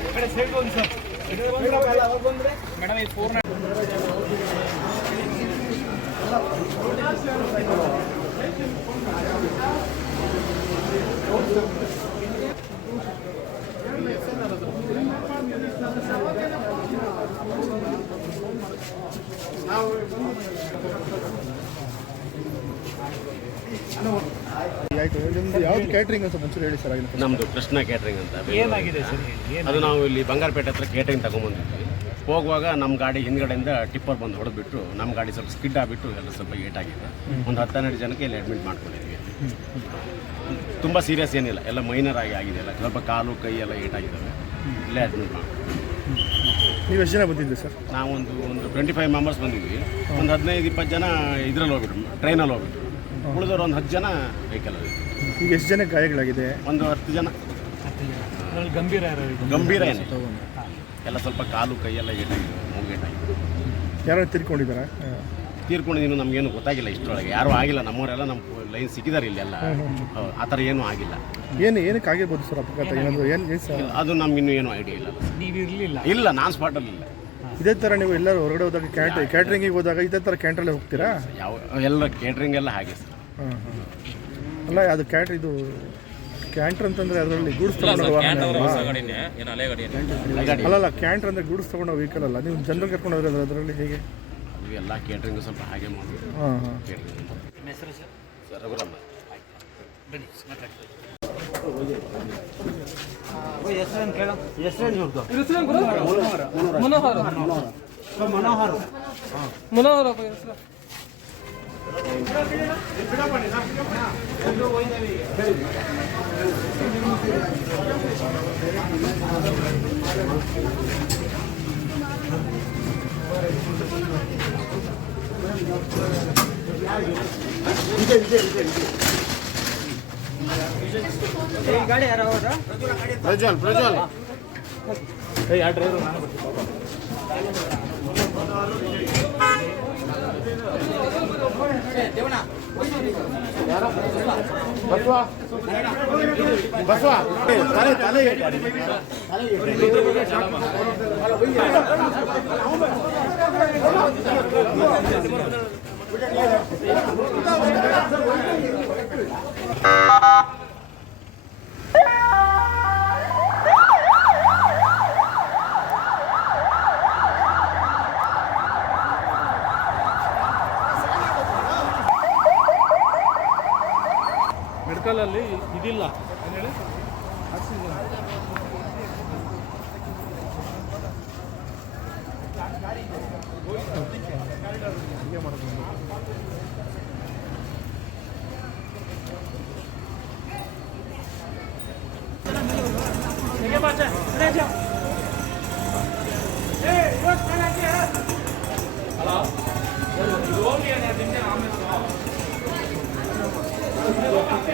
ಈ ಕಡೆ ಸೈಡ್ ಹೋಗಿ ಸರ್. ಆಯ್ತು ನಿಮ್ದು ಯಾವ್ದು ಕ್ಯಾಟ್ರಿಂಗ್ ಅಂತ ಮುಂಚೆ ಹೇಳಿ ಸರ್ ನಮ್ಮದು ಕೃಷ್ಣ ಕ್ಯಾಟ್ರಿಂಗ್ ಅಂತ. ಏನಾಗಿದೆ ಸರ್ ಏನು ಅದು ನಾವು ಇಲ್ಲಿ ಬಂಗಾರಪೇಟೆ ಹತ್ರ ಕ್ಯಾಟ್ರಿಂಗ್ ತಗೊಂಡ್ಬಂದಿದ್ವಿ ಹೋಗುವಾಗ ನಮ್ಮ ಗಾಡಿ ಹಿಂದ್ಗಡೆಯಿಂದ ಟಿಪ್ಪರ್ ಬಂದು ಹೊಡೆದ್ಬಿಟ್ಟು ನಮ್ಮ ಗಾಡಿ ಸ್ವಲ್ಪ ಸ್ಕಿಡ್ ಆಗಿಬಿಟ್ಟು ಎಲ್ಲ ಸ್ವಲ್ಪ ಏಟ್ ಆಗಿದೆ. ಒಂದು ಹತ್ತೆರಡು ಜನಕ್ಕೆ ಇಲ್ಲಿ ಅಡ್ಮಿಟ್ ಮಾಡ್ಕೊಂಡಿದ್ವಿ. ತುಂಬ ಸೀರಿಯಸ್ ಏನಿಲ್ಲ. ಎಲ್ಲ ಮೈನರ್ ಆಗಿ ಆಗಿದೆ ಎಲ್ಲ. ಸ್ವಲ್ಪ ಕಾಲು ಕೈ ಎಲ್ಲ ಏಟಾಗಿದ್ದಾವೆ ಇಲ್ಲೇ ಅಡ್ಮಿಟ್ ಮಾಡ್ಕೊಂಡು ನೀವು ಎಷ್ಟು ಜನ ಬಂದಿದ್ದೆ ಸರ್? ನಾವೊಂದು ಒಂದು ಟ್ವೆಂಟಿ ಫೈವ್ ಮೆಂಬರ್ಸ್ ಬಂದಿದ್ವಿ ಒಂದು ಹದಿನೈದು ಇಪ್ಪತ್ತು ಜನ ಇದ್ರಲ್ಲಿ ಹೋಗ್ಬಿಟ್ರು ಟ್ರೈನಲ್ಲಿ ಹೋಗ್ಬಿಟ್ರು. ಉಳಿದವರು ಒಂದು ಹತ್ತು ಜನ ವೆಹಿಕಲ್ ಈಗ ಎಷ್ಟು ಜನ ಗಾಯಗಳಾಗಿದೆ? ಒಂದು ಹತ್ತು ಜನ. ಅದ್ರಲ್ಲಿ ಗಂಭೀರ ಯಾರು ಗಂಭೀರ ಎಲ್ಲ ಸ್ವಲ್ಪ ಕಾಲು ಕೈಯೆಲ್ಲ ಏಟಾಗಿದೆ ಏಟಾಗಿದೆ. ಯಾರು ತೀರ್ಕೊಂಡಿದ್ದಾರೆ? ತೀರ್ಕೊಂಡಿದ್ದೀನಿ ನಮಗೇನು ಗೊತ್ತಾಗಿಲ್ಲ ಇಷ್ಟರೊಳಗೆ. ಯಾರೂ ಆಗಿಲ್ಲ ನಮ್ಮವರೆಲ್ಲ ನಮ್ಮ ಲೈನ್ ಸಿಕ್ಕಿದ್ದಾರೆ ಇಲ್ಲೆಲ್ಲ ಆ ಥರ ಏನೂ ಆಗಿಲ್ಲ. ಏನು ಏನಕ್ಕೆ ಆಗಿರ್ಬೋದು ಸರ್ ಅಪಘಾತ? ಏನಾದರೂ ಏನು ಏನು ಸರ್? ಅದು ನಮ್ಗಿನ್ನೂ ಏನು ಐಡಿಯಾ ಇಲ್ಲ. ನೀವು ಇರಲಿಲ್ಲ? ಇಲ್ಲ ನಾನು ಸ್ಪಾಟಲ್ಲಿ ಇಲ್ಲ. ಇದೇ ಥರ ನೀವು ಎಲ್ಲರೂ ಹೊರಗಡೆ ಹೋದಾಗ ಕ್ಯಾಟ್ ಕ್ಯಾಟ್ರಿಂಗಿಗೆ ಹೋದಾಗ ಇದೇ ಥರ ಕ್ಯಾಂಟ್ರಲ್ಲೇ ಹೋಗ್ತೀರಾ? ಯಾವ ಎಲ್ಲ ಕ್ಯಾಟ್ರಿಂಗ್ ಎಲ್ಲ ಹಾಗೆ ಸರ್. ಹಾಂ ಹಾಂ ಅಲ್ಲ ಅದು ಕ್ಯಾಟ್ ಇದು ಕ್ಯಾಂಟ್ರ್ ಅಂತಂದ್ರೆ ಅದರಲ್ಲಿ ಗೂಡ್ಸ್ ತಗೊಂಡು ವಾಹನ ಅಲ್ಲ ಅಲ್ಲಲ್ಲ ಕ್ಯಾಂಟ್ರ್ ಅಂದರೆ ಗೂಡ್ಸ್ ತಗೊಂಡೋ ವೆಹಿಕಲ್ ಅಲ್ಲ. ನೀವು ಜನರಲ್ ಕರ್ಕೊಂಡು ಹೋದ್ರೆ ಅದರಲ್ಲಿ ಹೇಗೆ? ಎಲ್ಲ ಕೇಟ್ರಿಂಗ್ ಸ್ವಲ್ಪ ಹಾಗೆ ಮಾಡೋದು ಹಾಂ ಹಾಂ. ಸರ್? ರಘುರಾಮ. ಮನೋಹರ. ಪ್ರಜ್ವಲ್ ಪ್ರಜ್ವಲ್ ಬಸವ ಬಸವ ತಲೆ ತಲೆ ಮೋಡಲಲ್ಲಿ ಇದಿಲ್ಲ ಏನೇಳಿ ಆಕ್ಸಿಜನ್ ಹೀಗೆ ಮಾಡ್ಬೋದು ಹಲೋ ಆಮೇಲೆ